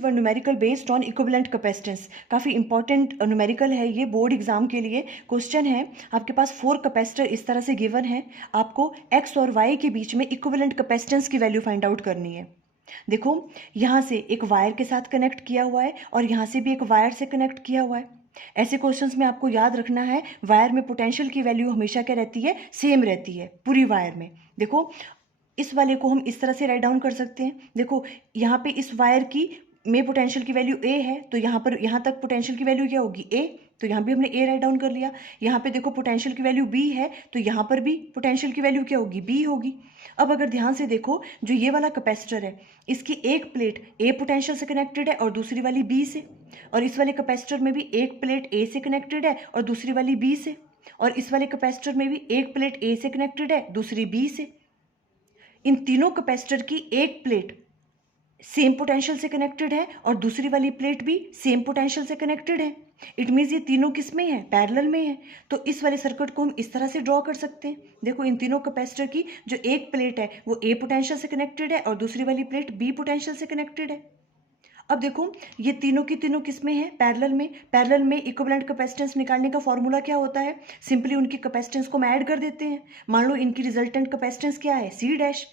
Were numerical based on equivalent capacitance. काफ़ी important numerical है ये बोर्ड एग्जाम के लिए। क्वेश्चन है, आपके पास 4 कैपेसिटर इस तरह से गिवन है, आपको x और y के बीच में इक्विवेलेंट कैपेसिटेंस की वैल्यू फाइंड आउट करनी है। देखो, यहाँ से एक वायर के साथ कनेक्ट किया हुआ है और यहाँ से भी एक वायर से कनेक्ट किया हुआ है। ऐसे क्वेश्चंस में आपको याद रखना है, वायर में पोटेंशियल की वैल्यू हमेशा क्या रहती है, सेम रहती है पूरी वायर में। देखो, इस वाले को हम इस तरह से राइट डाउन कर सकते हैं। देखो, यहाँ पे इस वायर की में पोटेंशियल की वैल्यू ए है, तो यहाँ पर यहाँ तक पोटेंशियल की वैल्यू क्या होगी, ए। तो यहाँ भी हमने ए राइट डाउन कर लिया। यहाँ पे देखो पोटेंशियल की वैल्यू बी है, तो यहाँ पर भी पोटेंशियल की वैल्यू क्या होगी, बी होगी। अब अगर ध्यान से देखो, जो ये वाला कैपेसिटर है, इसकी एक प्लेट ए पोटेंशियल से कनेक्टेड है और दूसरी वाली बी से, और इस वाले कैपेसिटर में भी एक प्लेट ए से कनेक्टेड है और दूसरी वाली बी से, और इस वाले कैपेसिटर में भी एक प्लेट ए से कनेक्टेड है, दूसरी बी से। इन तीनों कैपेसिटर की एक प्लेट सेम पोटेंशियल से कनेक्टेड है और दूसरी वाली प्लेट भी सेम पोटेंशियल से कनेक्टेड है। इट मीन्स ये तीनों किस में है, पैरेलल में है। तो इस वाले सर्किट को हम इस तरह से ड्रॉ कर सकते हैं। देखो, इन तीनों कैपेसिटर की जो एक प्लेट है वो ए पोटेंशियल से कनेक्टेड है और दूसरी वाली प्लेट बी पोटेंशियल से कनेक्टेड है। अब देखो, ये तीनों की तीनों किस में है, पैरेलल में। पैरेलल में इक्विवेलेंट कैपेसिटेंस निकालने का फॉर्मूला क्या होता है, सिंपली उनकी कैपेसिटेंस को हम ऐड कर देते हैं। मान लो इनकी रिजल्टेंट कैपेसिटेंस क्या है, सी डैश,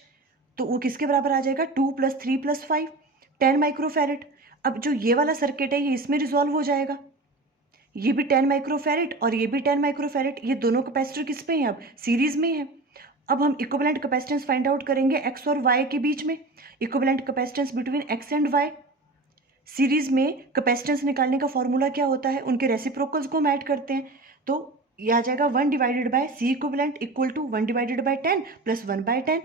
तो वो किसके बराबर आ जाएगा, 2 + 3 + 5 10 माइक्रोफैरेड। अब जो ये वाला सर्किट है ये इसमें रिजॉल्व हो जाएगा, ये भी 10 माइक्रोफैरेड और ये भी 10 माइक्रोफैरेड। ये दोनों कैपेसिटर किस पे हैं, अब सीरीज में है। अब हम इक्विवेलेंट कैपेसिटेंस फाइंड आउट करेंगे एक्स और वाई के बीच में, equivalent capacitance between X and Y. Series में कैपेसिटेंस निकालने का फॉर्मूला क्या होता है, उनके रेसिप्रोकल्स को हम ऐड करते हैं। तो ये आ जाएगा 1 divided by C equivalent equal to 1 divided by 10 + 1/10।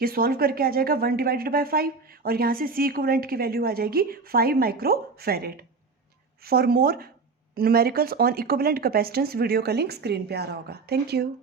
ये सॉल्व करके आ जाएगा 1 डिवाइडेड बाय 5 और यहाँ से सी इक्विवेलेंट की वैल्यू आ जाएगी 5 microfarad. For more numericals on equivalent capacitance, video का लिंक स्क्रीन पे आ रहा होगा। Thank you.